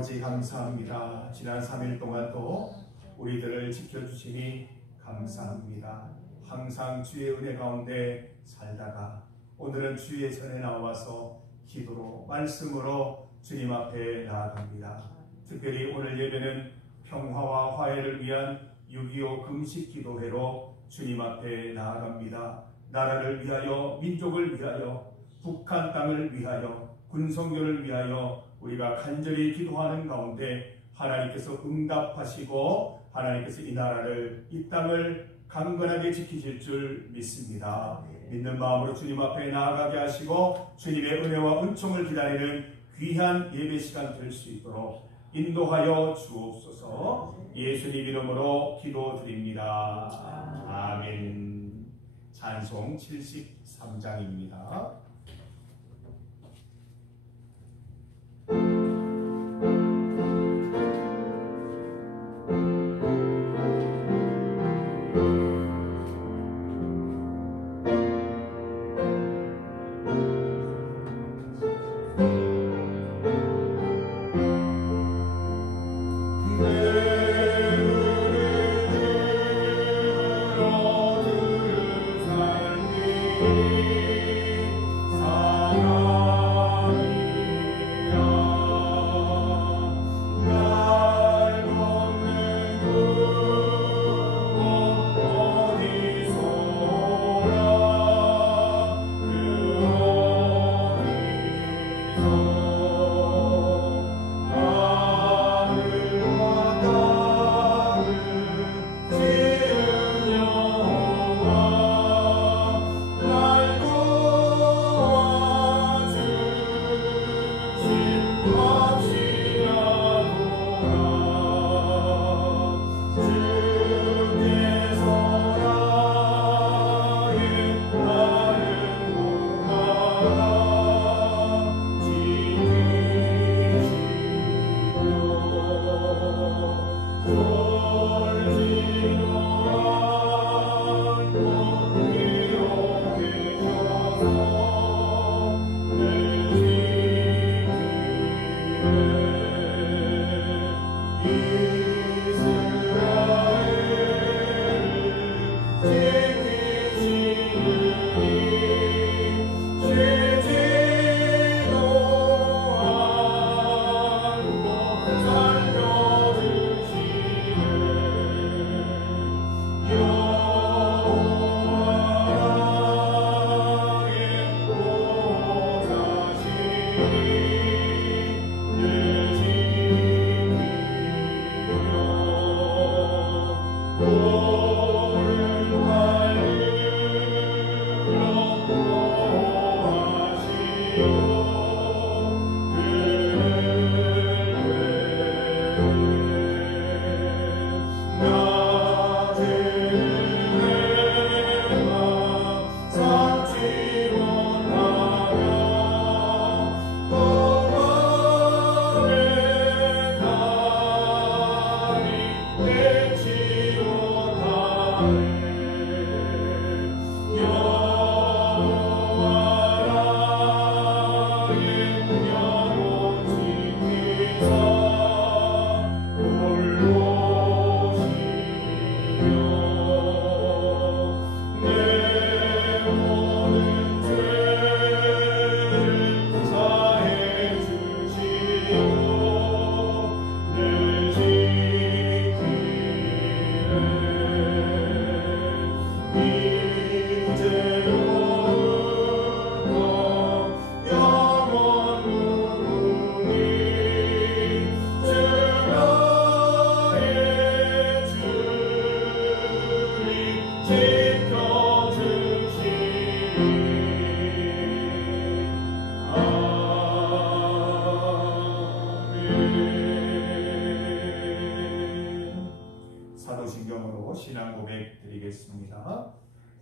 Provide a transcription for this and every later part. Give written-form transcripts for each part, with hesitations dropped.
아버지 감사합니다. 지난 3일 동안 또 우리들을 지켜주시니 감사합니다. 항상 주의 은혜 가운데 살다가 오늘은 주의 전에 나와서 기도로 말씀으로 주님 앞에 나아갑니다. 특별히 오늘 예배는 평화와 화해를 위한 6.25 금식 기도회로 주님 앞에 나아갑니다. 나라를 위하여, 민족을 위하여, 북한 땅을 위하여, 군성교를 위하여 우리가 간절히 기도하는 가운데 하나님께서 응답하시고 하나님께서 이 나라를, 이 땅을 강건하게 지키실 줄 믿습니다. 믿는 마음으로 주님 앞에 나아가게 하시고 주님의 은혜와 은총을 기다리는 귀한 예배 시간 될 수 있도록 인도하여 주옵소서. 예수님 이름으로 기도드립니다. 아멘. 찬송 73장입니다. 영원히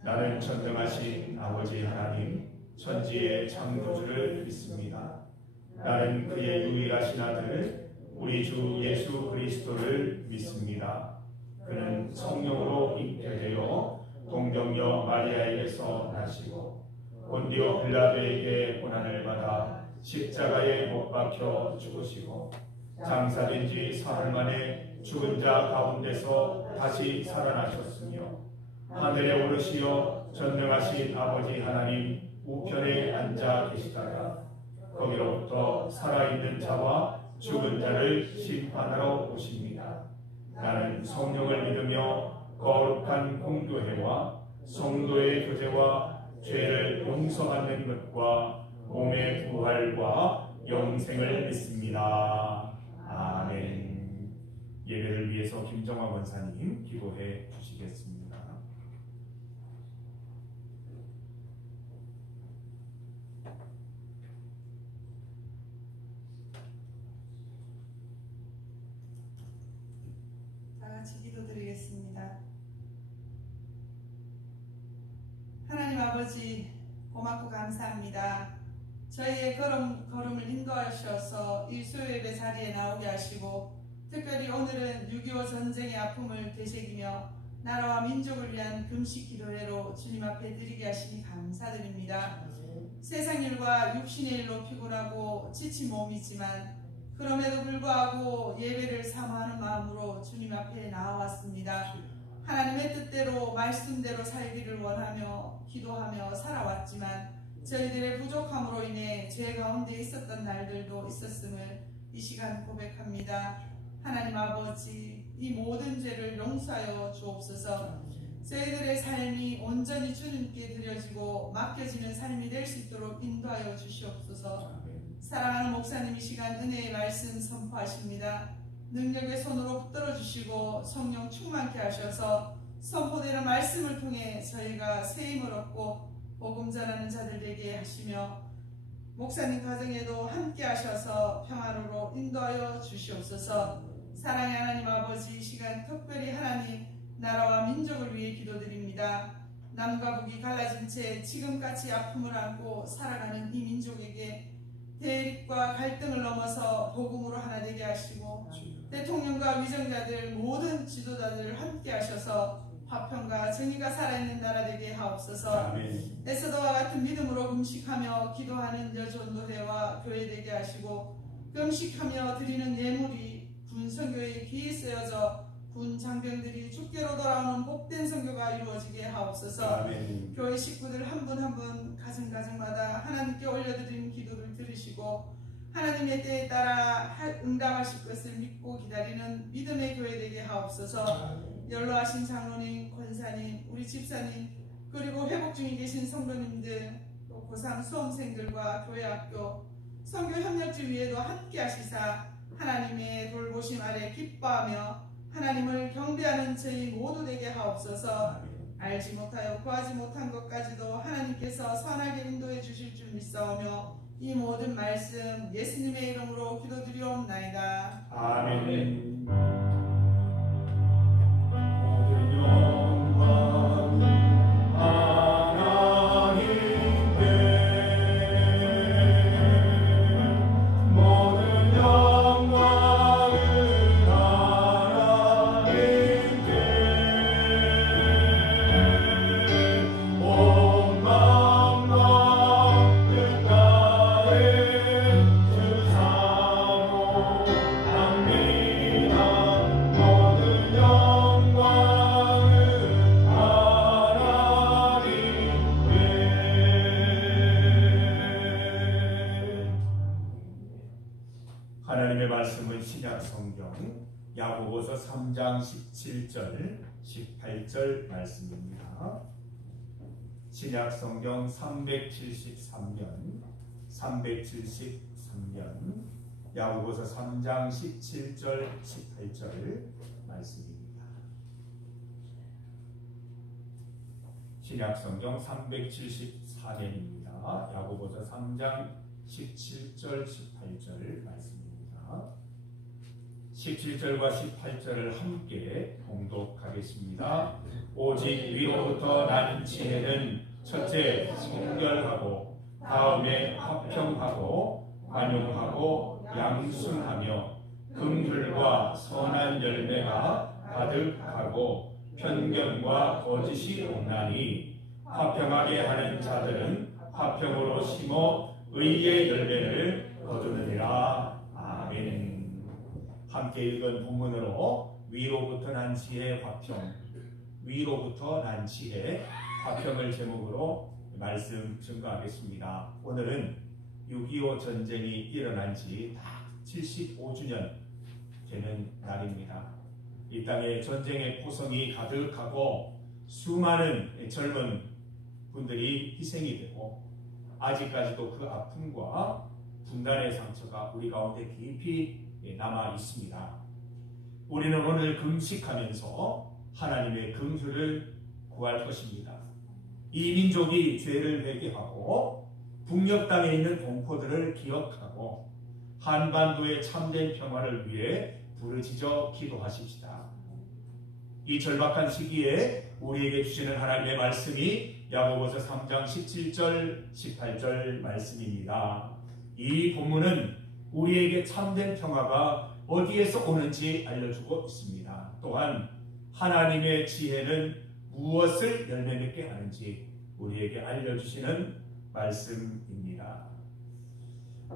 나는 전능하신 아버지 하나님 천지의 창조주를 믿습니다. 나는 그의 유일하신 아들 우리 주 예수 그리스도를 믿습니다. 그는 성령으로 잉태되어 동정녀 마리아에게서 나시고 본디오 빌라도에게 고난을 받아 십자가에 못 박혀 죽으시고 장사된 지 사흘 만에 죽은 자 가운데서 다시 살아나셨으며 하늘에 오르시어 전능하신 아버지 하나님 우편에 앉아 계시다가 거기로부터 살아있는 자와 죽은 자를 심판하러 오십니다. 나는 성령을 믿으며 거룩한 공교회와 성도의 교제와 죄를 용서받는 것과 몸의 부활과 영생을 믿습니다. 아멘. 예배를 위해서 김정화 권사님 기도해 주시겠습니다. 같이 기도드리겠습니다. 하나님 아버지 고맙고 감사합니다. 저희의 걸음을 인도하셔서 이 수요예배 자리에 나오게 하시고 특별히 오늘은 6.25 전쟁의 아픔을 되새기며 나라와 민족을 위한 금식 기도회로 주님 앞에 드리게 하시니 감사드립니다. 세상 일과 육신의 일로 피곤하고 지친 몸이지만 그럼에도 불구하고 예배를 사모하는 마음으로 주님 앞에 나와왔습니다. 하나님의 뜻대로 말씀대로 살기를 원하며 기도하며 살아왔지만 저희들의 부족함으로 인해 죄 가운데 있었던 날들도 있었음을 이 시간 고백합니다. 하나님 아버지, 이 모든 죄를 용서하여 주옵소서. 저희들의 삶이 온전히 주님께 드려지고 맡겨지는 삶이 될 수 있도록 인도하여 주시옵소서. 사랑하는 목사님 이 시간 은혜의 말씀 선포하십니다. 능력의 손으로 붙들어 주시고 성령 충만케 하셔서 선포되는 말씀을 통해 저희가 새 힘을 얻고 복음 전하는 자들 되게 하시며 목사님 가정에도 함께 하셔서 평안으로 인도하여 주시옵소서. 사랑의 하나님 아버지, 이 시간 특별히 하나님 나라와 민족을 위해 기도드립니다. 남과 북이 갈라진 채 지금같이 아픔을 안고 살아가는 이 민족에게 대립과 갈등을 넘어서 복음으로 하나 되게 하시고 대통령과 위정자들 모든 지도자들을 함께 하셔서 화평과 정의가 살아있는 나라 되게 하옵소서. 에스더와 같은 믿음으로 금식하며 기도하는 여전도회와 교회 되게 하시고 금식하며 드리는 예물이 군 선교에 귀히 쓰여져 군 장병들이 주께로 돌아오는 복된 선교가 이루어지게 하옵소서. 아멘. 교회 식구들 한 분 한 분 가정마다 하나님께 올려드리는 기도를 들으시고 하나님의 때에 따라 응답하실 것을 믿고 기다리는 믿음의 교회 되게 하옵소서. 연로하신 장로님, 권사님, 우리 집사님 그리고 회복 중에 계신 성도님들 또 고3 수험생들과 교회학교 선교협력지 위에도 함께 하시사 하나님의 돌보심 아래 기뻐하며 하나님을 경배하는 저희 모두 되게 하옵소서. 알지 못하여 구하지 못한 것까지도 하나님께서 선하게 인도해 주실 줄 믿사오며 이 모든 말씀 예수님의 이름으로 기도드리옵나이다. 아멘. 하나님의 말씀은 신약 성경 야고보서 3장 17절 18절 말씀입니다. 신약 성경 373면 야고보서 3장 17절 18절 말씀입니다. 신약 성경 374면입니다. 야고보서 3장 17절 18절 말씀입니다. 17절과 18절을 함께 봉독하겠습니다. 오직 위로부터 난 지혜는 첫째 성결하고 다음에 화평하고 관용하고 양순하며 긍휼과 선한 열매가 가득하고 편견과 거짓이 없나니 화평하게 하는 자들은 화평으로 심어 의의 열매를 거두느니라. 아멘. 함께 읽은 본문으로 위로부터 난 지혜 화평, 위로부터 난 지혜 화평을 제목으로 말씀 증거하겠습니다. 오늘은 6.25 전쟁이 일어난 지 딱 75주년 되는 날입니다. 이 땅에 전쟁의 포성이 가득하고 수많은 젊은 분들이 희생이 되고 아직까지도 그 아픔과 분단의 상처가 우리 가운데 깊이 남아 있습니다. 우리는 오늘 금식하면서 하나님의 긍휼을 구할 것입니다. 이 민족이 죄를 회개하고 북녘 땅에 있는 동포들을 기억하고 한반도의 참된 평화를 위해 부르짖어 기도하십시다. 이 절박한 시기에 우리에게 주시는 하나님의 말씀이 야고보서 3장 17절 18절 말씀입니다. 이 본문은 우리에게 참된 평화가 어디에서 오는지 알려주고 있습니다. 또한 하나님의 지혜는 무엇을 열매맺게 하는지 우리에게 알려주시는 말씀입니다.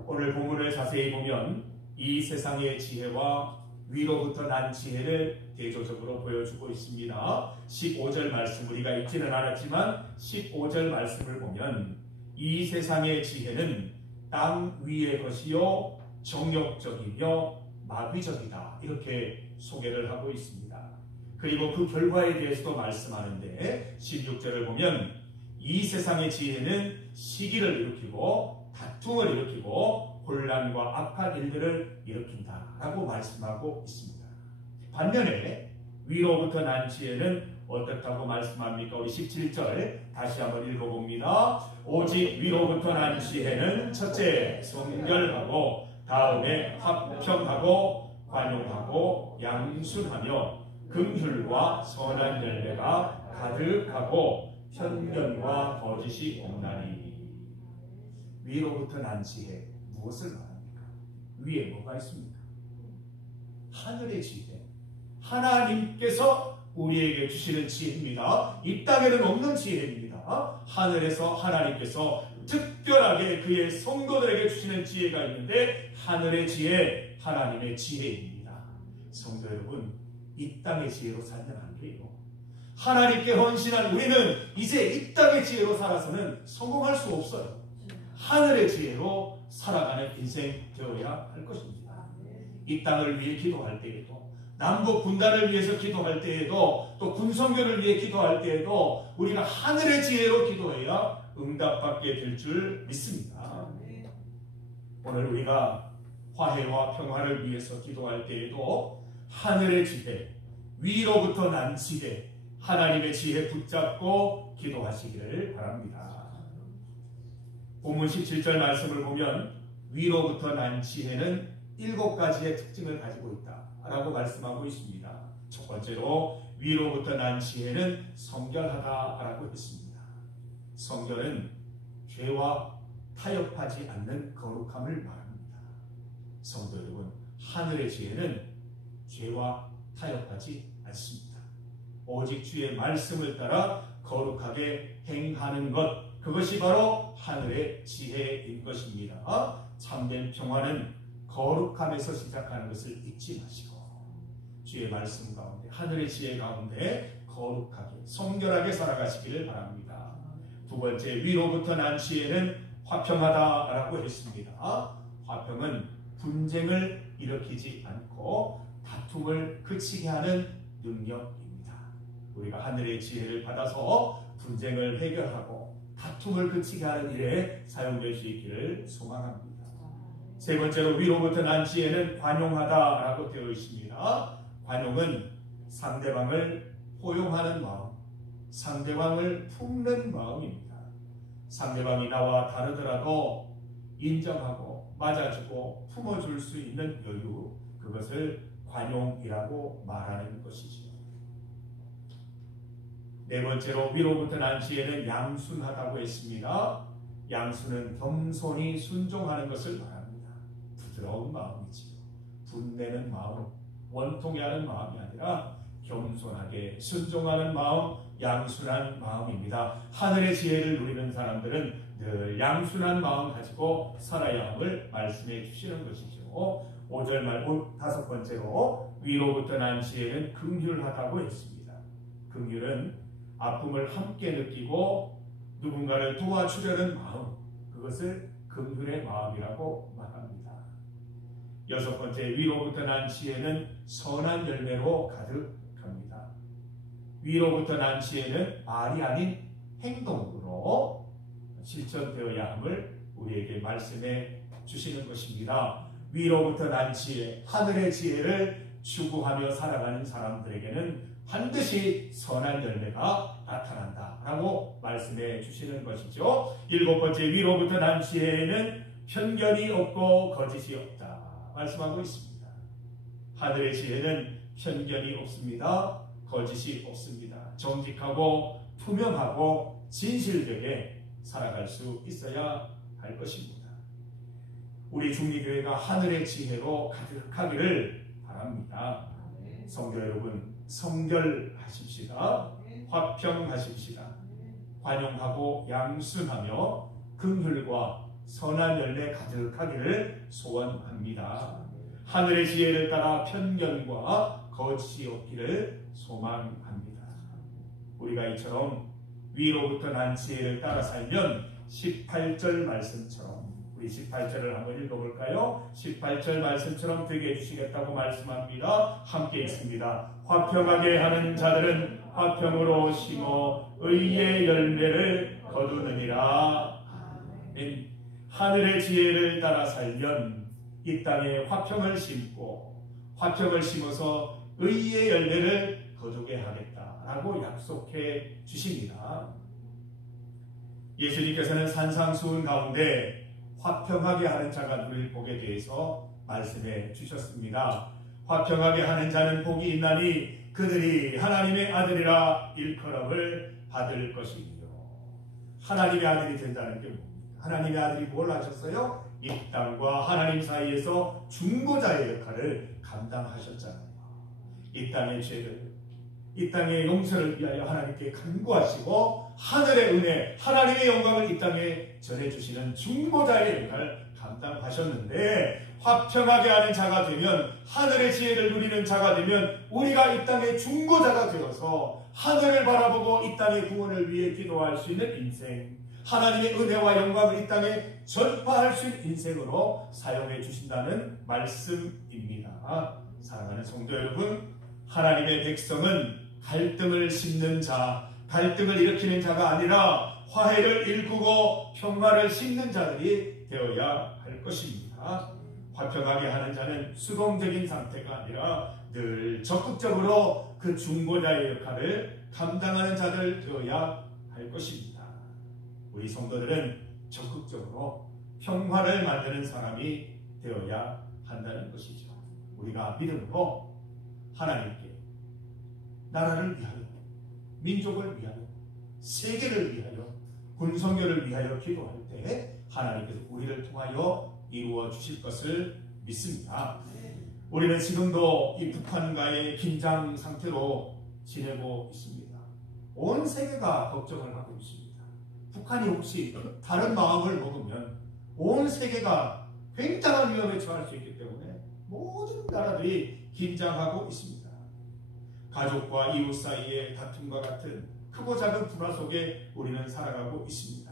오늘 본문을 자세히 보면 이 세상의 지혜와 위로부터 난 지혜를 대조적으로 보여주고 있습니다. 15절 말씀 우리가 읽지는 않았지만 15절 말씀을 보면 이 세상의 지혜는 땅 위의 것이요 정욕적이며 마귀적이다 이렇게 소개를 하고 있습니다. 그리고 그 결과에 대해서도 말씀하는데 16절을 보면 이 세상의 지혜는 시기를 일으키고 다툼을 일으키고 혼란과 악한 일들을 일으킨다라고 말씀하고 있습니다. 반면에 위로부터 난 지혜는 어떻다고 말씀합니까? 우리 17절 다시 한번 읽어봅니다. 오직 위로부터 난 지혜는 첫째 성결하고 다음에 화평하고 관용하고 양순하며 긍휼과 선한 열매가 가득하고 편견과 거짓이 없나니. 위로부터 난 지혜 무엇을 말합니까? 위에 뭐가 있습니까? 하늘의 지혜, 하나님께서 우리에게 주시는 지혜입니다. 이 땅에는 없는 지혜입니다. 하늘에서 하나님께서 특별하게 그의 성도들에게 주시는 지혜가 있는데 하늘의 지혜, 하나님의 지혜입니다. 성도 여러분, 이 땅의 지혜로 살면 안 돼요. 하나님께 헌신한 우리는 이제 이 땅의 지혜로 살아서는 성공할 수 없어요. 하늘의 지혜로 살아가는 인생 되어야 할 것입니다. 이 땅을 위해 기도할 때에도, 남북 분단을 위해서 기도할 때에도, 또 군성교를 위해 기도할 때에도 우리가 하늘의 지혜로 기도해야 응답받게 될 줄 믿습니다. 오늘 우리가 화해와 평화를 위해서 기도할 때에도 하늘의 지혜, 위로부터 난 지혜, 하나님의 지혜 붙잡고 기도하시기를 바랍니다. 본문 17절 말씀을 보면 위로부터 난 지혜는 7가지의 특징을 가지고 있다라고 말씀하고 있습니다. 첫 번째로 위로부터 난 지혜는 성결하다라고 했습니다. 성결은 죄와 타협하지 않는 거룩함을 말합니다. 성도 여러분, 하늘의 지혜는 죄와 타협하지 않습니다. 오직 주의 말씀을 따라 거룩하게 행하는 것, 그것이 바로 하늘의 지혜인 것입니다. 참된 평화는 거룩함에서 시작하는 것을 잊지 마시고 주의 말씀 가운데, 하늘의 지혜 가운데 거룩하게 성결하게 살아가시기를 바랍니다. 두 번째, 위로부터 난 지혜는 화평하다라고 했습니다. 화평은 분쟁을 일으키지 않고 다툼을 그치게 하는 능력입니다. 우리가 하늘의 지혜를 받아서 분쟁을 해결하고 다툼을 그치게 하는 일에 사용될 수 있기를 소망합니다. 세 번째로 위로부터 난 지혜는 관용하다라고 되어 있습니다. 관용은 상대방을 포용하는 마음, 상대방을 품는 마음입니다. 상대방이 나와 다르더라도 인정하고 맞아주고 품어줄 수 있는 여유, 그것을 관용이라고 말하는 것이죠. 네 번째로 위로부터 난 지혜는 양순하다고 했습니다. 양순은 겸손히 순종하는 것을 말합니다. 부드러운 마음이지요. 분내는 마음, 원통해하는 마음이 아니라 겸손하게 순종하는 마음, 양순한 마음입니다. 하늘의 지혜를 누리는 사람들은 늘 양순한 마음 가지고 살아야 함을 말씀해 주시는 것이죠. 5절 말 다섯 번째로 위로부터 난 지혜는 긍휼하다고 했습니다. 긍휼은 아픔을 함께 느끼고 누군가를 도와주려는 마음, 그것을 긍휼의 마음이라고 말합니다. 여섯 번째, 위로부터 난 지혜는 선한 열매로 가득합니다. 위로부터 난 지혜는 말이 아닌 행동으로 실천되어야 함을 우리에게 말씀해 주시는 것입니다. 위로부터 난 지혜, 하늘의 지혜를 추구하며 살아가는 사람들에게는 반드시 선한 열매가 나타난다라고 말씀해 주시는 것이죠. 일곱 번째, 위로부터 난 지혜에는 편견이 없고 거짓이 없다 말씀하고 있습니다. 하늘의 지혜는 편견이 없습니다. 거짓이 없습니다. 정직하고 투명하고 진실되게 살아갈 수 있어야 할 것입니다. 우리 중리교회가 하늘의 지혜로 가득하기를 바랍니다. 성도 여러분, 성결하십시다. 화평하십시다. 관용하고 양순하며 긍휼과 선한 열매 가득하기를 소원합니다. 하늘의 지혜를 따라 편견과 거짓이 없기를 소망합니다. 우리가 이처럼 위로부터 난 지혜를 따라 살면 18절 말씀처럼, 우리 18절을 한번 읽어볼까요? 18절 말씀처럼 되게 해주시겠다고 말씀합니다. 함께 읽습니다. 화평하게 하는 자들은 화평으로 심어 의의 열매를 거두느니라. 하늘의 지혜를 따라 살면 이 땅에 화평을 심고 화평을 심어서 의의 열매를 거두게 하겠다라고 약속해 주십니다. 예수님께서는 산상수훈 가운데 화평하게 하는 자가 누릴 복에 대해서 말씀해 주셨습니다. 화평하게 하는 자는 복이 있나니 그들이 하나님의 아들이라 일컬음을 받을 것이며. 하나님의 아들이 된다는 게 뭡니까? 하나님의 아들이 뭘 하셨어요? 이 땅과 하나님 사이에서 중보자의 역할을 감당하셨잖아요. 이 땅의 죄를, 이 땅의 용서를 위하여 하나님께 간구하시고 하늘의 은혜, 하나님의 영광을 이 땅에 전해주시는 중보자의 역할을 감당하셨는데, 화평하게 하는 자가 되면, 하늘의 지혜를 누리는 자가 되면 우리가 이 땅의 중보자가 되어서 하늘을 바라보고 이 땅의 구원을 위해 기도할 수 있는 인생, 하나님의 은혜와 영광을 이 땅에 전파할 수 있는 인생으로 사용해 주신다는 말씀입니다. 사랑하는 성도 여러분, 하나님의 백성은 갈등을 심는 자, 갈등을 일으키는 자가 아니라 화해를 일구고 평화를 심는 자들이 되어야 할 것입니다. 화평하게 하는 자는 수동적인 상태가 아니라 늘 적극적으로 그 중보자의 역할을 감당하는 자들 되어야 할 것입니다. 우리 성도들은 적극적으로 평화를 만드는 사람이 되어야 한다는 것이죠. 우리가 믿음으로 하나님께 나라를 위하여, 민족을 위하여, 세계를 위하여, 군성교를 위하여 기도할 때 하나님께서 우리를 통하여 이루어 주실 것을 믿습니다. 우리는 지금도 이 북한과의 긴장 상태로 지내고 있습니다. 온 세계가 걱정을 하고 있습니다. 북한이 혹시 다른 마음을 먹으면 온 세계가 굉장한 위험에 처할 수 있기 때문에 모든 나라들이 긴장하고 있습니다. 가족과 이웃 사이의 다툼과 같은 크고 작은 불화 속에 우리는 살아가고 있습니다.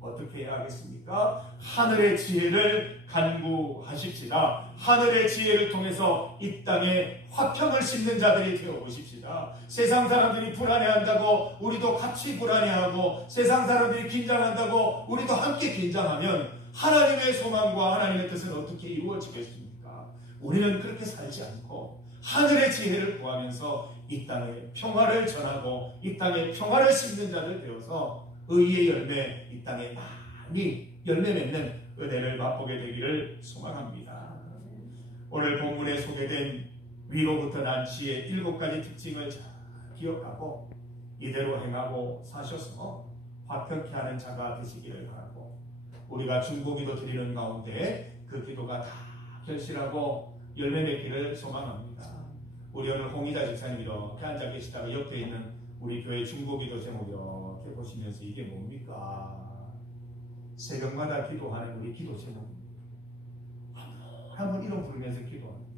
어떻게 해야 하겠습니까? 하늘의 지혜를 간구하십시다. 하늘의 지혜를 통해서 이 땅에 화평을 심는 자들이 되어보십시다. 세상 사람들이 불안해한다고 우리도 같이 불안해하고, 세상 사람들이 긴장한다고 우리도 함께 긴장하면 하나님의 소망과 하나님의 뜻은 어떻게 이루어지겠습니까? 우리는 그렇게 살지 않고 하늘의 지혜를 구하면서 이 땅에 평화를 전하고 이 땅에 평화를 심는 자들 되어서 의의 열매, 이 땅에 많이 열매 맺는 은혜를 맛보게 되기를 소망합니다. 오늘 본문에 소개된 위로부터 난 지혜 7가지 특징을 잘 기억하고 이대로 행하고 사셔서 화평케 하는 자가 되시기를 바라고, 우리가 중보기도 드리는 가운데 그 기도가 다 결실하고 열매 맺기를 소망합니다. 우리 오늘 홍의자 집사님 이렇게 앉아 계시다가 옆에 있는 우리 교회 중보기도 제목 이렇게 보시면서 이게 뭡니까? 새벽마다 기도하는 우리 기도 제목입니다. 한번 이름 부르면서 기도합니다.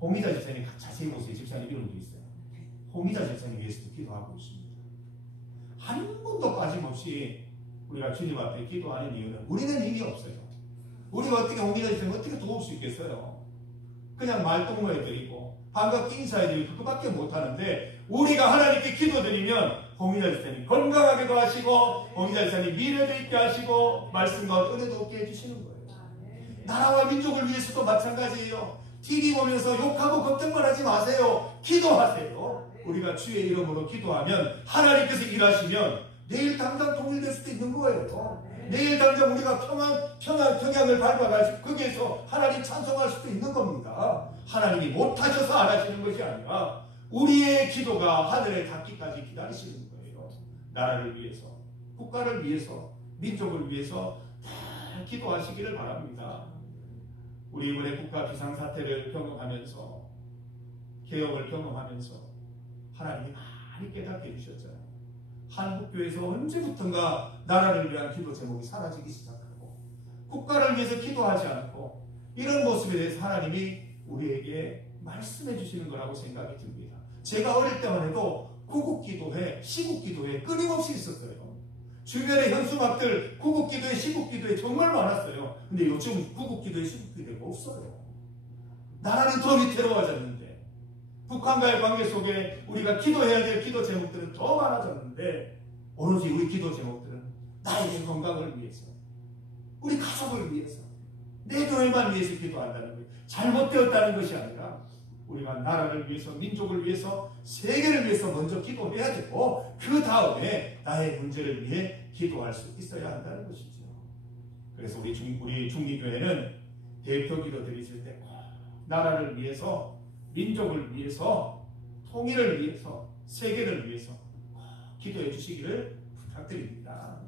홍의자 집사님 자세히 보세요. 집사님 이름도 있어요. 홍의자 집사님 위해서도 기도하고 있습니다. 한 번도 빠짐없이 우리가 주님 앞에 기도하는 이유는 우리는 힘이 없어요. 우리가 어떻게 홍의자 집사님 어떻게 도울 수 있겠어요? 그냥 말동무해드리고 반갑게 인사해드리고 그거밖에 못하는데, 우리가 하나님께 기도드리면 홍의자 집사님 건강하게도 하시고 홍의자 집사님 미래도 있게 하시고 말씀과 은혜도 얻게 해주시는 거예요. 나라와 민족을 위해서도 마찬가지예요. TV 보면서 욕하고 걱정만 하지 마세요. 기도하세요. 우리가 주의 이름으로 기도하면 하나님께서 일하시면 내일 당장 통일될 수도 있는 거예요. 내일 당장 우리가 평양을 밟아가지고 거기에서 하나님 찬송할 수도 있는 겁니다. 하나님이 못하셔서 안 하시는 것이 아니라 우리의 기도가 하늘에 닿기까지 기다리시는 거예요. 나라를 위해서, 국가를 위해서, 민족을 위해서 다 기도하시기를 바랍니다. 우리 이번에 국가 비상사태를 경험하면서, 개혁을 경험하면서 하나님이 많이 깨닫게 해주셨잖아요. 한국교회에서 언제부턴가 나라를 위한 기도 제목이 사라지기 시작하고 국가를 위해서 기도하지 않고 이런 모습에 대해서 하나님이 우리에게 말씀해 주시는 거라고 생각이 듭니다. 제가 어릴 때만 해도 구국기도회, 시국기도회 끊임없이 있었어요. 주변에 현수막들 구국기도회, 시국기도회 정말 많았어요. 근데 요즘 구국기도회, 시국기도회가 없어요. 나라는 더 위태로워졌는데, 북한과의 관계 속에 우리가 기도해야 될 기도 제목들은 더 많아졌는데, 오로지 우리 기도 제목들은 나의 건강을 위해서, 우리 가족을 위해서, 내 교회만 위해서 기도한다는 거예요. 잘못되었다는 것이 아니라 우리가 나라를 위해서, 민족을 위해서, 세계를 위해서 먼저 기도해야 되고 그 다음에 나의 문제를 위해 기도할 수 있어야 한다는 것이죠. 그래서 우리 중리교회는 대표 기도 드리실 때 나라를 위해서, 민족을 위해서, 통일을 위해서, 세계를 위해서 기도해 주시기를 부탁드립니다.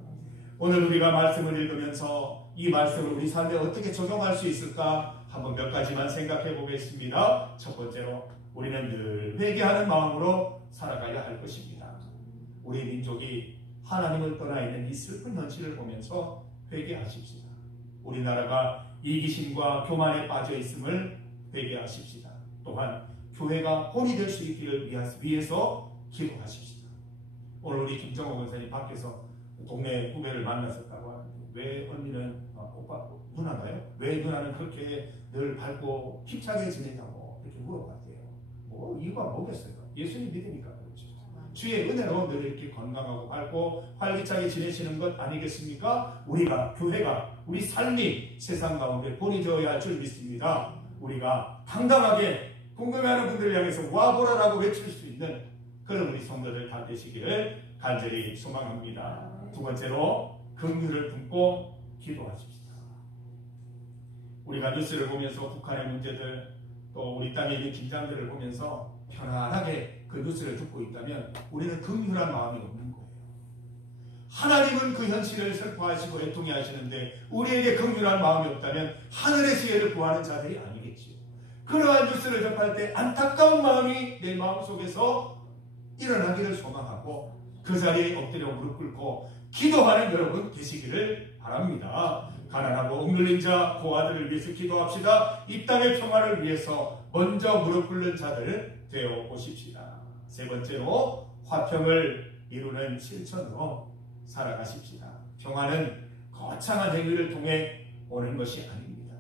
오늘 우리가 말씀을 읽으면서 이 말씀을 우리 삶에 어떻게 적용할 수 있을까 한번 몇 가지만 생각해 보겠습니다. 첫 번째로, 우리는 늘 회개하는 마음으로 살아가야 할 것입니다. 우리 민족이 하나님을 떠나 있는 이 슬픈 현실을 보면서 회개하십시다. 우리나라가 이기심과 교만에 빠져 있음을 회개하십시다. 또한 교회가 혼이 될 수 있기를 위해서 기도하십시다. 오늘 우리 김정호 권사님 밖에서 동네 후배를 만났었다고 하는데, 왜 언니는 오빠 누나가요? 왜 누나는 그렇게 늘 밝고 힘차게 지내냐고 이렇게 물어봤대요. 뭐 이유가 뭐겠어요? 예수님 믿으니까 그렇죠. 주의 은혜로 늘 이렇게 건강하고 밝고 활기차게 지내시는 것 아니겠습니까? 우리가, 교회가, 우리 삶이 세상 가운데 본이 되어야 할 줄 믿습니다. 우리가 당당하게 궁금해하는 분들을 향해서 와보라라고 외칠 수 있는 그런 우리 성도들 다 되시기를 간절히 소망합니다. 두 번째로, 긍휼을 품고 기도하십시다. 우리가 뉴스를 보면서 북한의 문제들, 또 우리 땅에 있는 긴장들을 보면서 편안하게 그 뉴스를 듣고 있다면 우리는 긍휼한 마음이 없는 거예요. 하나님은 그 현실을 슬퍼하시고 애통해 하시는데 우리에게 긍휼한 마음이 없다면 하늘의 지혜를 구하는 자들이 아니겠지요. 그러한 뉴스를 접할 때 안타까운 마음이 내 마음속에서 일어나기를 소망하고 그 자리에 엎드려 무릎 꿇고 기도하는 여러분 되시기를 바랍니다. 가난하고 억눌린 자, 고아들을 위해서 기도합시다. 이 땅의 평화를 위해서 먼저 무릎 꿇는 자들 되어 보십시다. 세 번째로, 화평을 이루는 실천으로 살아가십시다. 평화는 거창한 행위를 통해 오는 것이 아닙니다.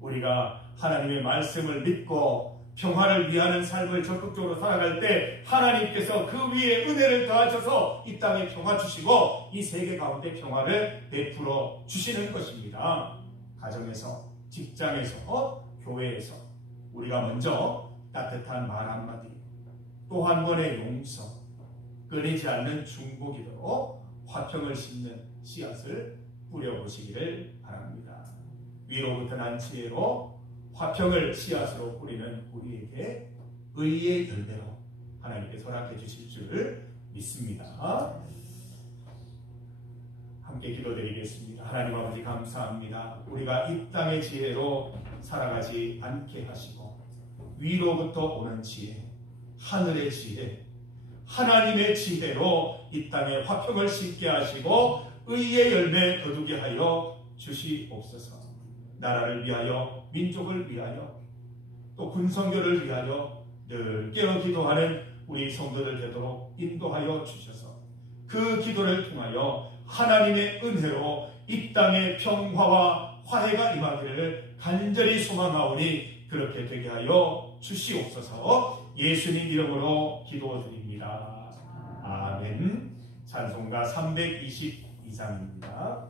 우리가 하나님의 말씀을 믿고 평화를 위하는 삶을 적극적으로 살아갈 때 하나님께서 그 위에 은혜를 더하셔서 이 땅에 평화 주시고 이 세계 가운데 평화를 베풀어 주시는 것입니다. 가정에서, 직장에서, 교회에서 우리가 먼저 따뜻한 말 한마디, 또 한 번의 용서, 끊이지 않는 중보기도로 화평을 심는 씨앗을 뿌려보시기를 바랍니다. 위로부터 난 지혜로 화평을 씨앗으로 뿌리는 우리에게 의의 열매로 하나님께서 허락해 주실 줄 믿습니다. 함께 기도드리겠습니다. 하나님 아버지 감사합니다. 우리가 이 땅의 지혜로 살아가지 않게 하시고 위로부터 오는 지혜, 하늘의 지혜, 하나님의 지혜로 이 땅에 화평을 심게 하시고 의의 열매 거두게 하여 주시옵소서. 나라를 위하여, 민족을 위하여, 또 군성교를 위하여 늘 깨어 기도하는 우리 성도들 되도록 인도하여 주셔서 그 기도를 통하여 하나님의 은혜로 이 땅에 평화와 화해가 임하기를 간절히 소망하오니 그렇게 되게 하여 주시옵소서. 예수님 이름으로 기도드립니다. 아멘. 찬송가 322장입니다.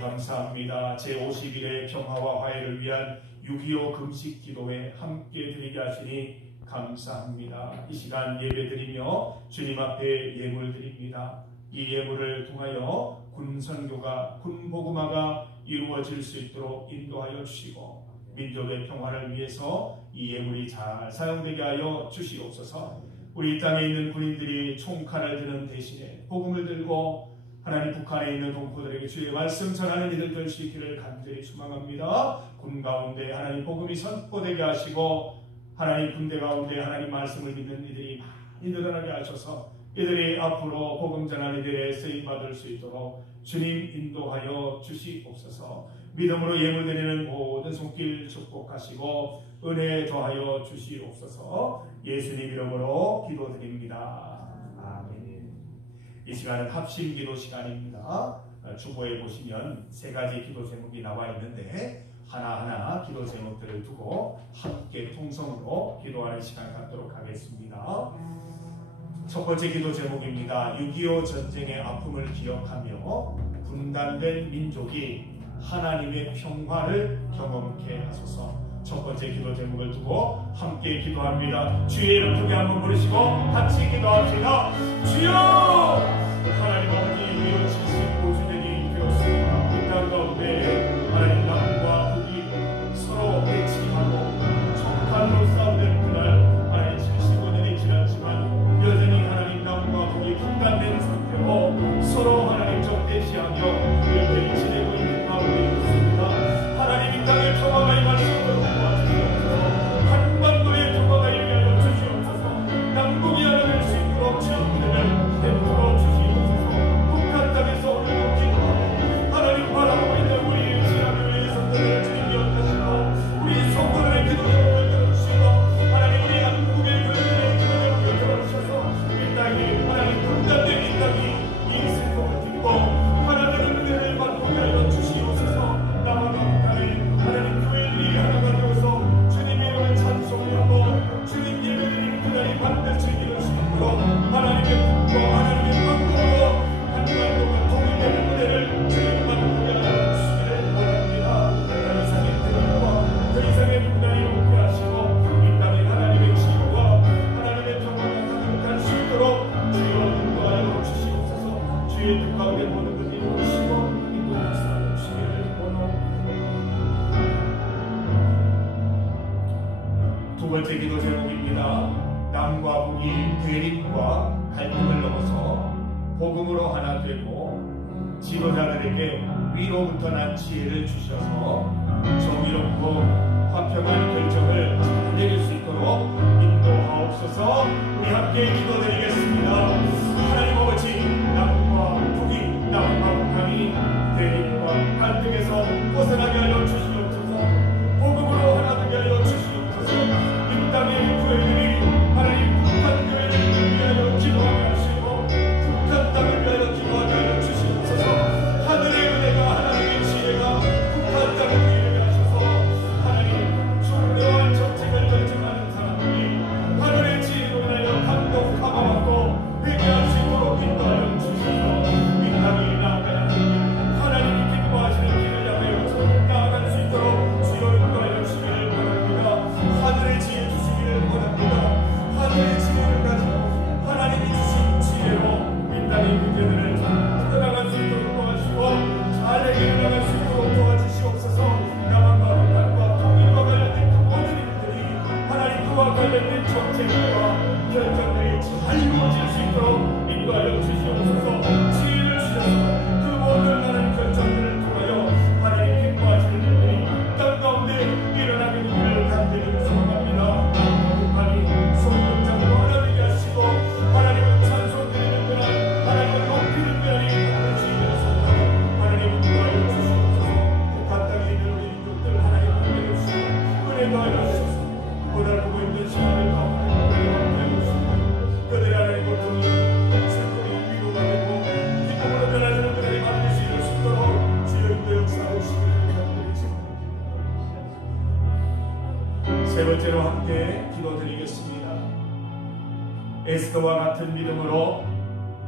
감사합니다. 제51회 평화와 화해를 위한 6.25 금식 기도회 함께 드리게 하시니 감사합니다. 이 시간 예배 드리며 주님 앞에 예물 드립니다. 이 예물을 통하여 군선교가, 군복음화가 이루어질 수 있도록 인도하여 주시고 민족의 평화를 위해서 이 예물이 잘 사용되게 하여 주시옵소서. 우리 땅에 있는 군인들이 총칼을 드는 대신에 복음을 들고 하나님 북한에 있는 동포들에게 주의 말씀 전하는 이들 될 수 있기를 간절히 소망합니다. 군 가운데 하나님 복음이 선포되게 하시고 하나님 군대 가운데 하나님 말씀을 믿는 이들이 많이 늘어나게 하셔서 이들이 앞으로 복음 전하는 이들의 쓰임받을 수 있도록 주님 인도하여 주시옵소서. 믿음으로 예물 드리는 모든 손길 축복하시고 은혜 더하여 주시옵소서. 예수님 이름으로 기도드립니다. 아멘. 이 시간은 합심 기도 시간입니다. 주보에 보시면 세 가지 기도 제목이 나와 있는데 하나하나 기도 제목들을 두고 함께 통성으로 기도하는 시간 갖도록 하겠습니다. 첫 번째 기도 제목입니다. 6.25 전쟁의 아픔을 기억하며 분단된 민족이 하나님의 평화를 경험케 하소서. 첫 번째 기도 제목을 두고 함께 기도합니다. 주의 이름 크게 한번 부르시고 같이 기도합시다. 주여! 하나님 아버지 6.25 75주년이 되었습니다. 이 땅 가운데 하나님 남과 북이 서로 대치하고 적칼로 싸우는 그날 하나님 75년이 지났지만 여전히 하나님 남과 북이 드립니다. 남과 북이 대립과 갈등을 넘어서 복음으로 하나 되고 지도자들에게 위로부터 난 지혜를 주셔서 정의롭고 화평한 결정을 잘 내릴 수 있도록 인도하옵소서. 우리 함께 기도드리겠습니다. 하나님 아버지, 남과 북이, 남과 북한이 대립과 갈등에서 벗어나게 하여 주시옵소서. 복음으로 하나 되게 하여 주시옵소서. 이 땅의 교회들이 하나님 북한 교회를 위하여 기도하게 하시고 북한 땅을 위하여 기도하게 하여 주시옵소서. 하늘의 은혜가 하나님의 지혜가 북한 땅을 위하게 하셔서 하나님 중요한 정책을 결정하는 사람들이 하늘의 지혜로 인하여 감동하고 회개할 수 있도록 인도하여 주셔서 이 땅이 나아가는 하나님이 기뻐하시는 길을 향하여 나아갈 수 있도록 주여 인도하여 주시기를 바랍니다. 하늘의 지혜 주시기를 원합니다. 하늘의 지혜를 가지고 하나님이 주신 지혜로 이 땅의 문제들을 풀어나갈 수 있도록 도와주시고 잘 해결나갈 수 있도록 도와주시옵소서. 남한과 북한과 통일과 관련된 그 모든 일들이 하나님 그와 관련된 정책과 결정들이 잘 이루어질 수 있도록 인도하여 주시옵소서. 지혜를 주셔서 그 모든 하나님 결정들을 통하여 하나님 기뻐하시는 일들이 땅 가운데 일어나게 되기를 간절히 소망합니다. 북한이 소유장으로 하나 되게 하시고 하나님은 찬송드리는 그날 하나님을 높이는 그날이 반드시 이루어진다. 하나님 인도하여 주시옵소서. 북한 땅에 있는 우리 민족들 하나님 함께해 주시고 은혜도 하여 주셔서 고달프고 있는 시간을 가운데 함께해 주시고 그들의 하나님 고통이 슬픔이 위로가 되고 기쁨으로 변화되는 그날이 반드시 이룰 수 있도록 주여 인도 역사하시기를 간절히 소망합니다. 세 번째로 함께 기도드리겠습니다. 에스더와 같은 믿음으로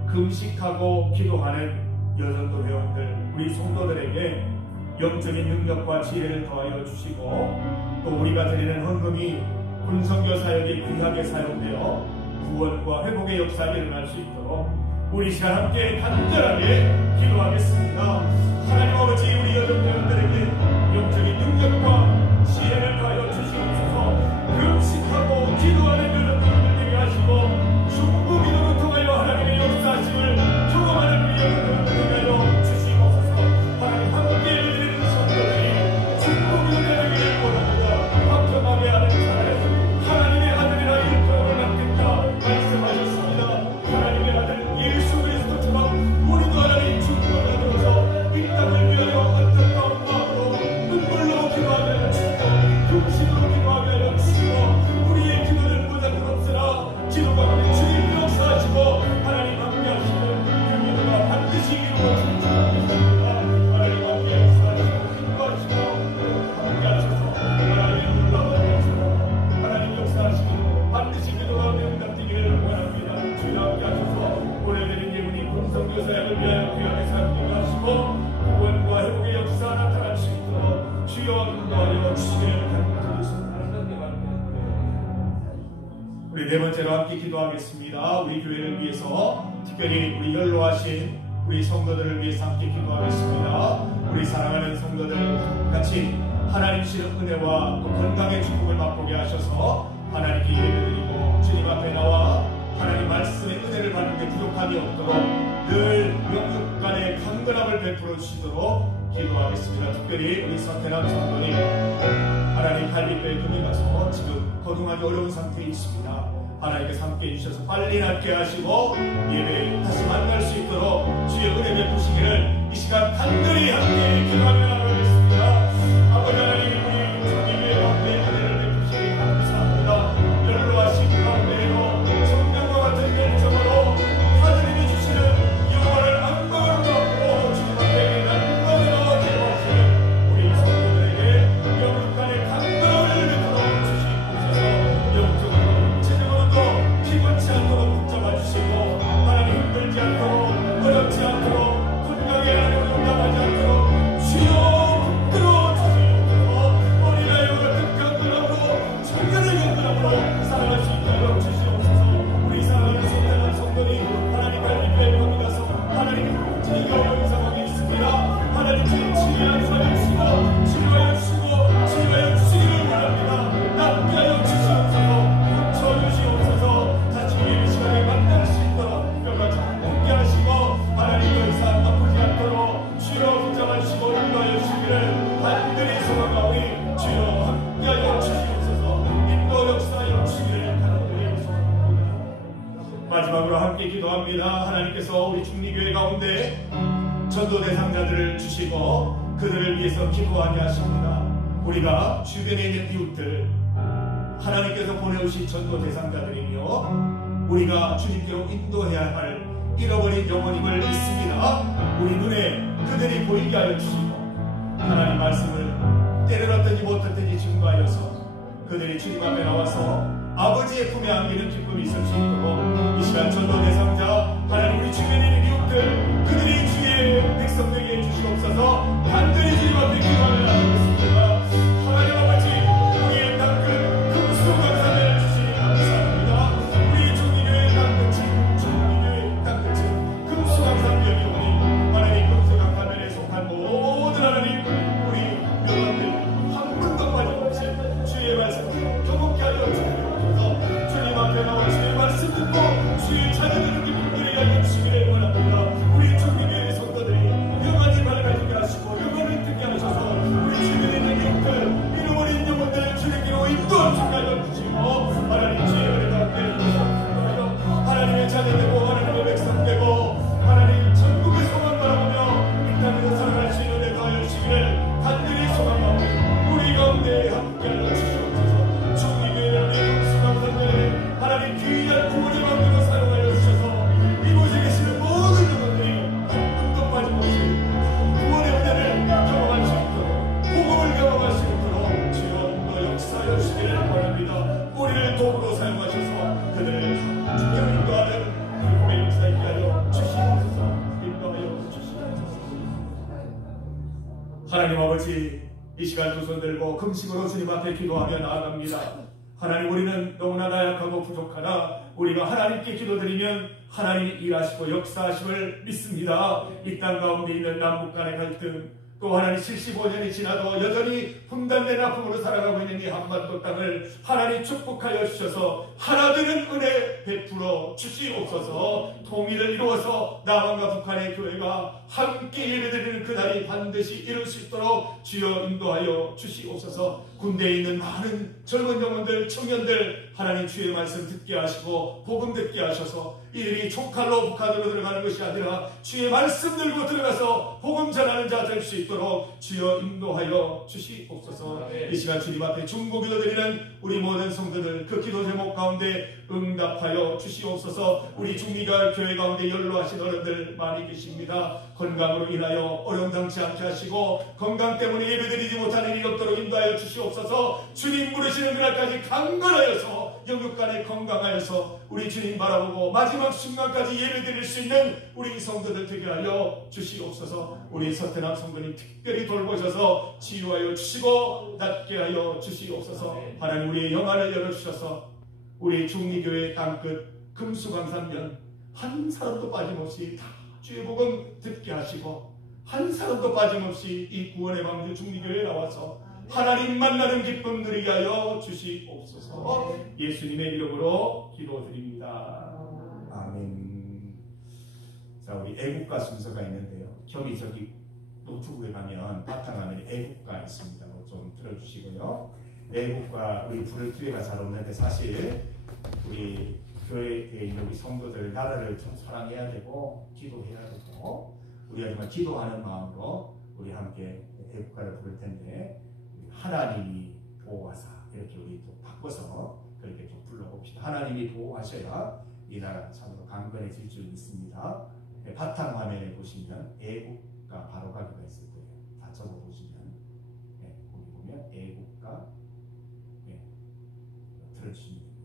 금식하고 기도하는 여전도 회원들, 우리 성도들에게 영적인 능력과 지혜를 더하여 주시고 또 우리가 드리는 헌금이 군선교 사역에 귀하게 사용되어 구원과 회복의 역사가 일어날 수 있도록 우리 시간 함께 간절하게 기도하겠습니다. 하나님 아버지, 우리 여전 회원들에게 영적인 능력과 지혜를 더하여 주시옵소서. 금식하고 기도하는 여러분들 되게 하시고 중부 기도를 통하여 하나님의 역사하심을 경험하는 우리 여러분들 되게 하여 주시옵소서. 하나님 함께 해드리는 성도들이 중부 기도 되기를 원합니다. 화평하게 하는 자를 하나님의 아들이라 일컬음을 맡겠다 말씀하셨습니다. 하나님의 아들 예수 그리스도처럼 우리도 하나님 중부를 들어서 이 땅을 위하여 안타까운 마음으로 눈물로 기도하게 하여 주시고 금식으로 기도하게 하여 주시고 우리의 기도는 무작위없으나 기도가 하는 주님 역사하시고 하나님 함께 하시는 그 기도가 반드시 이루어지는 줄 믿습니다. 하나님 함께 역사하시고 기도하시고 함께 하셔서 하나님의 놀라운 역사 하나님 역사하시고 반드시 기도가 응답되기를 원합니다. 주님 함께 하셔서 보내드린 예문이 군선교 사역을 위하여 귀하게 사용되게 하시고 구원과 회복의 역사 나타날 수 있도록 주여 인도하여 주시기를 간절히 우리 네 번째로 함께 기도하겠습니다. 우리 교회를 위해서 특별히 우리 연로하신 우리 성도들을 위해서 함께 기도하겠습니다. 우리 사랑하는 성도들 같이 하나님 주시는 은혜와 또 건강의 축복을 맛보게 하셔서 하나님께 예배드리고 주님 앞에 나와 하나님 말씀의 은혜를 받는 데 부족함이 없도록 늘 영육 간의 강건함을 베풀어 주시도록 기도하겠습니다. 특별히 우리 서태남 성도님 하나님 갈비뼈에 눈이 가서 지금 거동하기 어려운 상태에 있습니다. 하나님께서 함께 해주셔서 빨리 낫게 하시고 예배에 다시 만날 수 있도록 주의 은혜 베푸시기를 이 시간 간절히 함께 기도하며 나가겠습니다. 아버지 하나님, 우리 성도의 가운데 은혜를 베푸시기 감사합니다. 연로하신 가운데로 성령과 같은 열정으로 하나님이 주시는 영원을 안방으로 갖고 주님 앞에 난관으로 기도하시는 우리 성도들에게 영육간의 강건함을 베풀어 주시옵소서. 영적으로 체력으로도 피곤치 않도록 붙잡아 주시고 하나님 힘들지 않도록 어렵지 않도록 건강에 하나님 응답하지 않도록 주여 받기 기도합니다. 하나님께서 우리 중리교회 가운데 전도 대상자들을 주시고 그들을 위해서 기도하게 하십니다. 우리가 주변에 있는 이웃들, 하나님께서 보내오신 전도 대상자들이며 우리가 주님께로 인도해야 할 잃어버린 영혼임을 믿습니다. 우리 눈에 그들이 보이게 하여 주시고 하나님 말씀을 때려놨든지 못했든지 증거하여서 그들이 주님 앞에 나와서 아버지의 품에 안기는 기쁨이 있을 수 있도록 이 시간 전도 대상자 하나님 우리 주변에 있는 이웃들 그들이 주의 백성들에게 해주시옵소서. 간절히 주님 앞에 기도하며 나가겠습니다. 하나님 아버지 우리의 땅끝 금수강산을 주시니 감사합니다. 우리 중리교회 땅끝이 중리교회 땅끝이 금수강산교회에 오니 하나님 금수강산면에 속한 모든 하나님 우리 여러분들 한 분도 빠짐없이 주의 말씀을 경험케 하여 주옵소서. 주님 앞에 나와 주의 말씀 듣고 주의 찬양하는 기쁨들이 하여 주시기를 원합니다. 우리 중리교회 성도들이 영원히 밝아지게 하시고 영원을 듣게 하셔서 우리 주변에 있는 영들 잃어버린 영혼들 주님께로 인도하시게 하여 주시고 하나님 주의 은혜 가운데 하나님의 자녀되고 하나님의 백성 되고 하나님 천국의 소망 바라보며 이 땅에서 살아갈 수 있는 은혜가 하여 주시기를 간절히 소망하고 우리 가운데 함께 하여 주시옵소서. 중리교회를 위해 수감산들에 하나님 귀한 구원의 방법으로 사용하여 주셔서 이곳에 계시는 모든 영혼들이 한 분도 빠짐없이 구원의 은혜를 경험할 수 있도록 복음을 경험할 수 있도록 주여 너 역사하여 주시기를 원합니다. 우리를 도구로 사용하셔서 그들을 주께로 인도하는 복음의 역사 있게 하여 주시옵소서. 인도하여 주시옵소서. 하나님 아버지 이 시간 두 손 들고 금식으로 주님 앞에 기도하며 나아갑니다. 하나님 우리는 너무나 나약하고 부족하나 우리가 하나님께 기도드리면 하나님이 일하시고 역사하심을 믿습니다. 이 땅 가운데 있는 남북 간의 갈등 또 하나님 75년이 지나도 여전히 분단된 아픔으로 살아가고 있는 이 한반도 땅을 하나님 축복하여 주셔서 하나 되는 은혜 베풀어 주시옵소서. 통일을 이루어서 남한과 북한의 교회가 함께 예배드리는 그날이 반드시 이룰 수 있도록 주여 인도하여 주시옵소서. 군대에 있는 많은 젊은 영혼들 청년들 하나님 주의 말씀 듣게 하시고 복음 듣게 하셔서 이들이 총칼로 북한으로 들어가는 것이 아니라 주의 말씀 들고 들어가서 복음 전하는 자 될 수 있도록 주여 인도하여 주시옵소서. 이 시간 주님 앞에 중보 기도드리는 우리 모든 성도들 그 기도 제목 가운데 응답하여 주시옵소서. 우리 중리교회 교회 가운데 연로하신 어른들 많이 계십니다. 건강으로 인하여 어려움당치 않게 하시고 건강 때문에 예배드리지 못하는 일이 없도록 인도하여 주시옵소서. 주님 부르시는 그날까지 강건하여서 영육간에 건강하여서 우리 주님 바라보고 마지막 순간까지 예배드릴 수 있는 우리 성도들 되게 하여 주시옵소서. 우리 서태남 성도님 특별히 돌보셔서 치유하여 주시고 낫게 하여 주시옵소서. 하나님 우리의 영안을 열어주셔서 우리 중리교회 땅끝 금수강산면 한 사람도 빠짐없이 다 주의 복음 듣게 하시고 한 사람도 빠짐없이 이 구원의 방주 중리교회에 나와서 하나님 만나는 기쁨 누리게 하여 주시옵소서. 예수님의 이름으로 기도드립니다. 아멘. 자, 우리 애국가 순서가 있는데요. 겸이 저기 노트북에 가면 바탕화면에 애국가 있습니다. 좀 들어주시고요. 애국가 우리 부를 기회가 잘 없는데 사실 우리 교회에 있는 우리 성도들 나라를 좀 사랑해야 되고 기도해야 되고 우리가 정말 기도하는 마음으로 우리 함께 애국가를 부를 텐데 하나님이 보호하사 이렇게 우리 또 바꿔서 그렇게 좀 불러봅시다. 하나님이 보호하셔야 이 나라가 참으로 강건해질 줄 믿습니다. 바탕 화면에 보시면 애국가 바로 가기가 있을 거예요. 다 적어보시면 거기 보면 애국가 들어주시면 됩니다.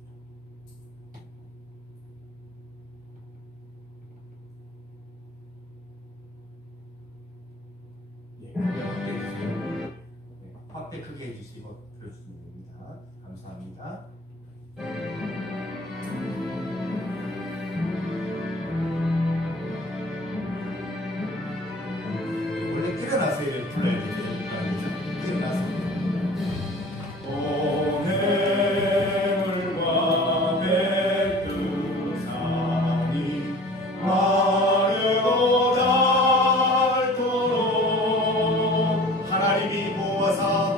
확대 크게 해주시고 들어주시면 됩니다. 감사합니다. 원래 일어나서 불러야 되죠. 일어나서. 하나님이 보호하사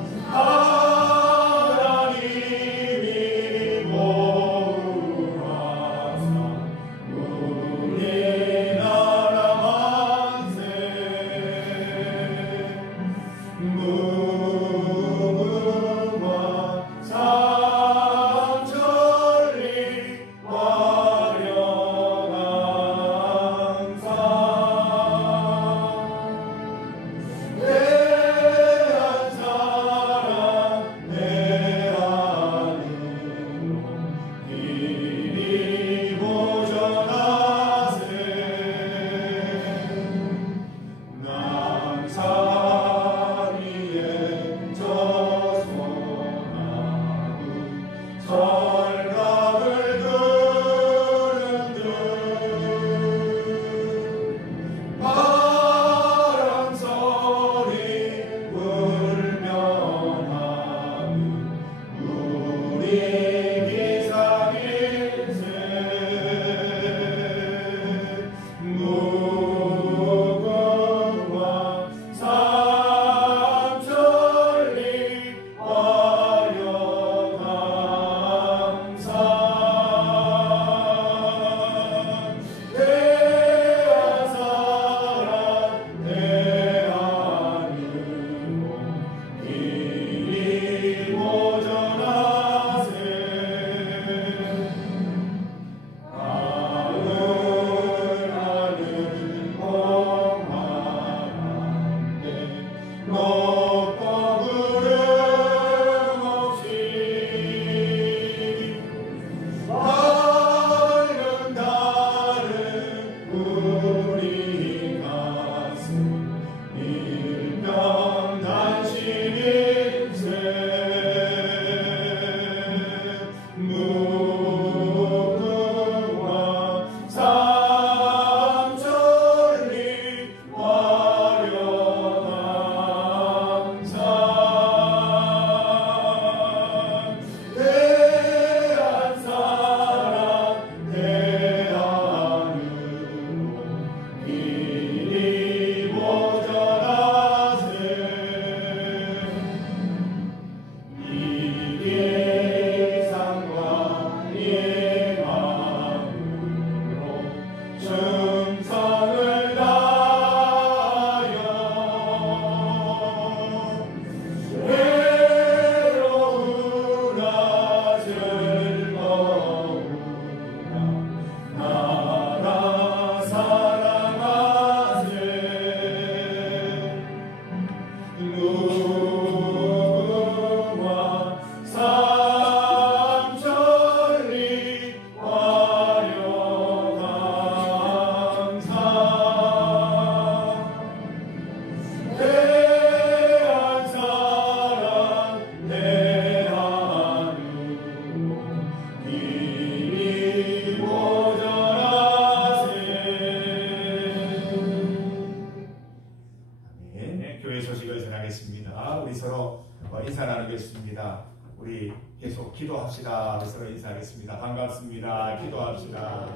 기도합시다. 서로 인사하겠습니다. 반갑습니다. 기도합시다.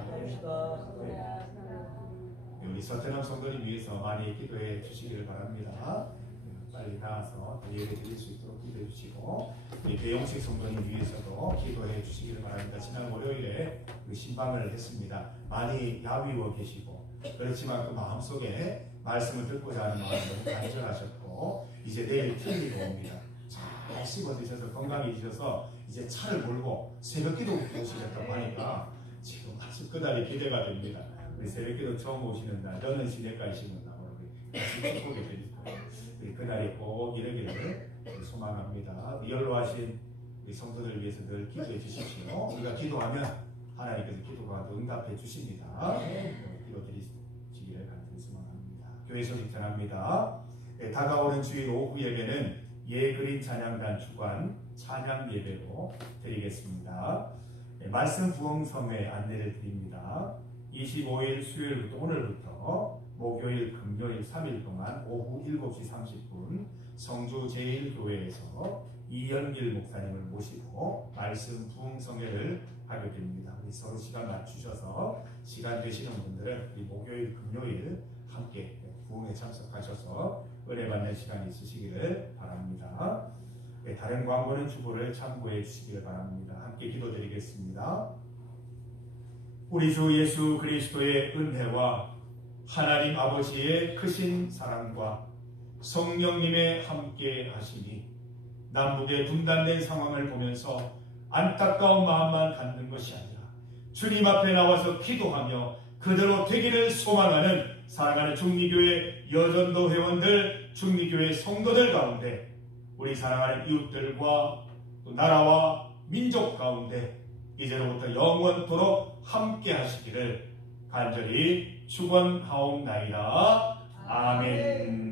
우리 서태남 성도님 위해서 많이 기도해 주시기를 바랍니다. 빨리 나와서 예배 드릴 수 있도록 기도해 주시고, 우리 배용식 성도님 위해서도 기도해 주시기를 바랍니다. 지난 월요일에 신방을 했습니다. 많이 야위워 계시고, 그렇지만 그 마음속에 말씀을 듣고자 하는 마음이 너무 간절하셨고, 이제 내일 TV가 옵니다. 잘 씹어 드셔서 건강해지셔서 이제 차를 몰고 새벽기도 오시겠다고 하니까 지금 아주 끝날이 기대가 됩니다. 우리 새벽기도 처음 오시는 날, 저는 시내가이시는 날 우리 같이 축복해 드리고, 우리 그날이 꼭 이르기를 소망합니다. 연로하신 우리 성도들 위해서 늘 기도해 주십시오. 우리가 기도하면 하나님께서 기도가 응답해 주십니다. 기도 드리시기를 간절히 소망합니다. 교회 소식 전합니다. 다가오는 주일 오후 예배는 예그린 찬양단 주관 찬양 예배로 드리겠습니다. 말씀 부흥성회 안내를 드립니다. 25일 수요일부터 오늘부터 목요일 금요일 3일 동안 오후 7시 30분 성주 제1교회에서 이연길 목사님을 모시고 말씀 부흥성회를 하게 됩니다. 우리 서로 시간 맞추셔서 시간 되시는 분들은 우리 목요일 금요일 함께 부흥에 참석하셔서 은혜 받는 시간이 있으시기를 바랍니다. 다른 광고는 주보를 참고해 주시기를 바랍니다. 함께 기도드리겠습니다. 우리 주 예수 그리스도의 은혜와 하나님 아버지의 크신 사랑과 성령님의 함께 하시니 남북의 분단된 상황을 보면서 안타까운 마음만 갖는 것이 아니라 주님 앞에 나와서 기도하며 그대로 되기를 소망하는 사랑하는 중리교회 여전도 회원들, 중리교회 성도들 가운데 우리 사랑하는 이웃들과 또 나라와 민족 가운데 이제로부터 영원토록 함께 하시기를 간절히 축원하옵나이다. 아멘.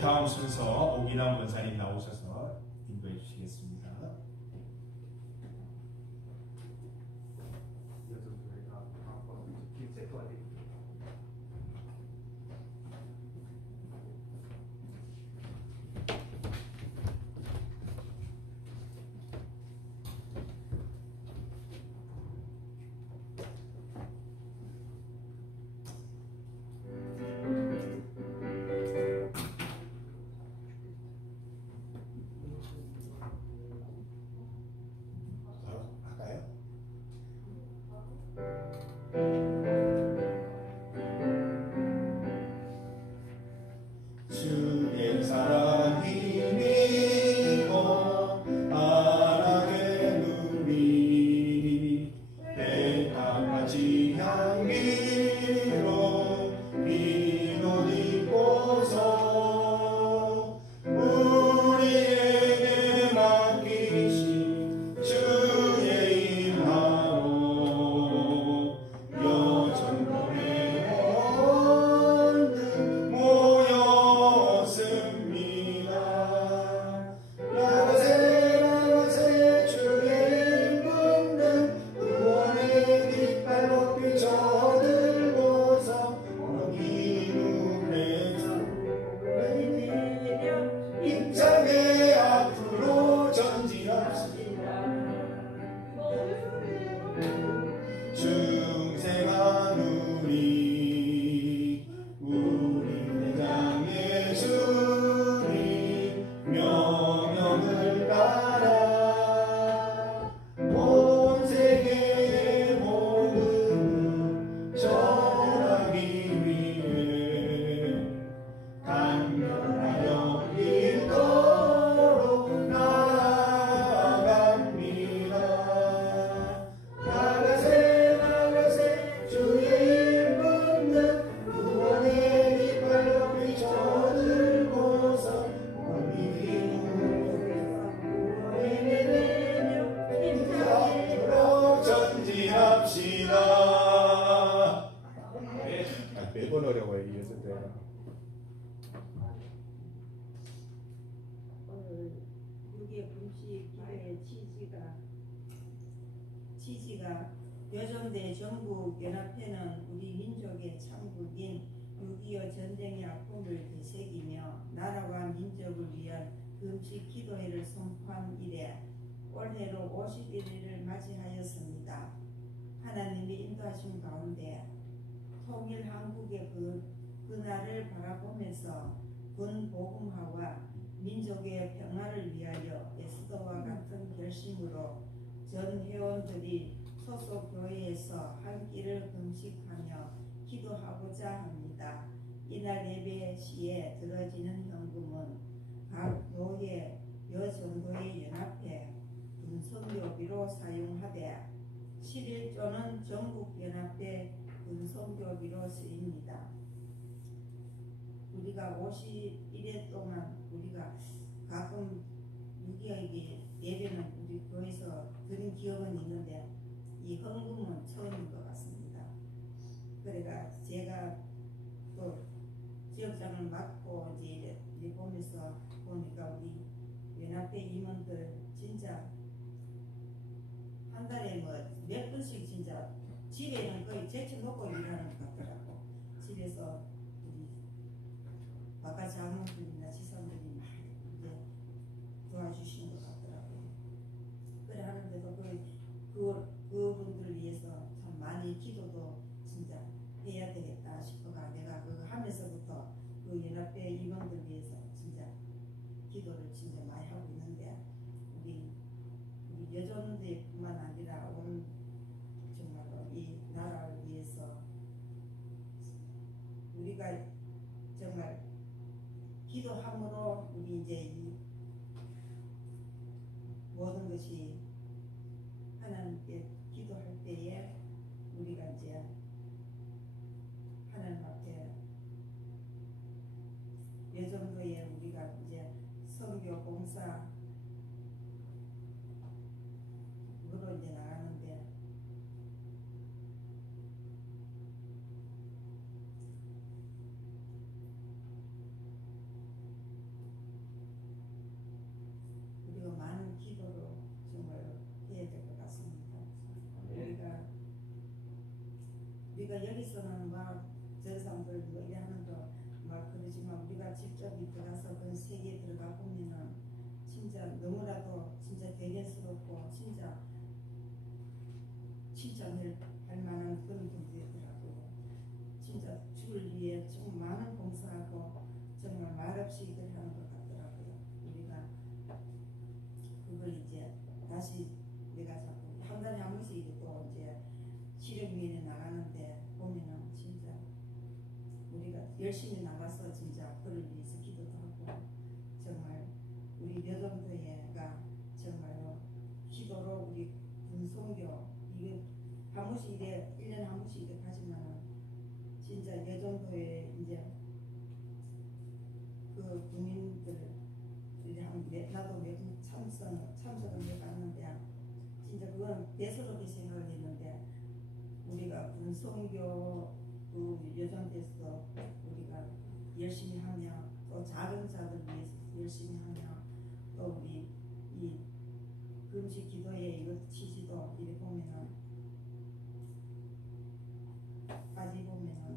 다음 순서 오기남 권사님 나오셔서 인도해 주시겠습니다. 취지가 여전대 전국연합회는 우리 민족의 참국인 6.25 전쟁의 아픔을 되새기며 나라와 민족을 위한 금식 기도회를 선포한 이래 올해로 51일을 맞이하였습니다. 하나님의 인도하심 가운데 통일 한국의 그날을 바라보면서 군 복음화와 민족의 평화를 위하여 에스더와 같은 결심으로 전 회원들이 소속 교회에서 한 끼를 금식하며 기도하고자 합니다. 이날 예배 시에 들어지는 현금은 각 교회 여정도에 연합해 군선교비로 사용하되 11조는 전국연합회 군선교비로 쓰입니다. 우리가 51회 동안 우리가 가끔 6.25기 예배는 우리 교회에서 드린 기억은 있는데 이 헌금은 처음인 것 같습니다. 그래가 제가 또 지역장을 맡고 이제 보면서 보니까 우리 연합회 임원들 진짜 한 달에 뭐 몇 분씩 진짜 집에는 거의 제쳐놓고 일하는 것 같더라고. 집에서 우리 바깥 자문들이나 지사들이 막 이제 도와주시는 것 같더라고요. 그래 하는데도 그분들을 위해서 참 많이 기도도 진짜 해야 되겠다 싶어가 내가 그거 하면서부터 그 연합회 임원들 위해서 진짜 기도를 진짜 많이 하고 있는데 우리 여전대뿐만 아니라 온 정말로 이 나라를 위해서 우리가 정말 기도함으로 우리 이제 이 모든 것이 하나님께 기도할 때에 우리가 이제 하나님 앞에 예정도에 우리가 이제 선교 봉사 으로 이제 나가는데 우리가 많은 기도로 정말 해야 될 것 같습니다. 우리가 여기서는 막 전사람들 뭐 이래하는 거 막 그러지만 우리가 직접 들어가서 그 세계에 들어가 보면은 진짜 너무나도 진짜 대견스럽고 진짜 칭찬을 할 만한 그런 분들이더라고요. 진짜 주를 위해 좀 많은 봉사하고 정말 말없이 일을 하는 것 같더라고요. 우리가 그걸 이제 다시 내가 자꾸 한 달에 한 번씩 또 이제 실력위원회 나가는데 보면은 진짜 우리가 열심히 나가서 진짜 그를 위해서 기도도 하고 정말 우리 여정도회가 정말로 기도로 우리 군송교 이게 한 번씩 이래 1년에 한 번씩 이래 가지만은 진짜 여정도회 이제 그 국민들 나도 참석은 해봤는데 진짜 그건 대수롭게 생각을 했는데 우리가 군송교 그 여정대에서 우리가 열심히 하며 또 작은 자들 위해서 열심히 하며 또 우리 이 금식 기도에 이것 취지도 이렇게 보면은 까지 보면은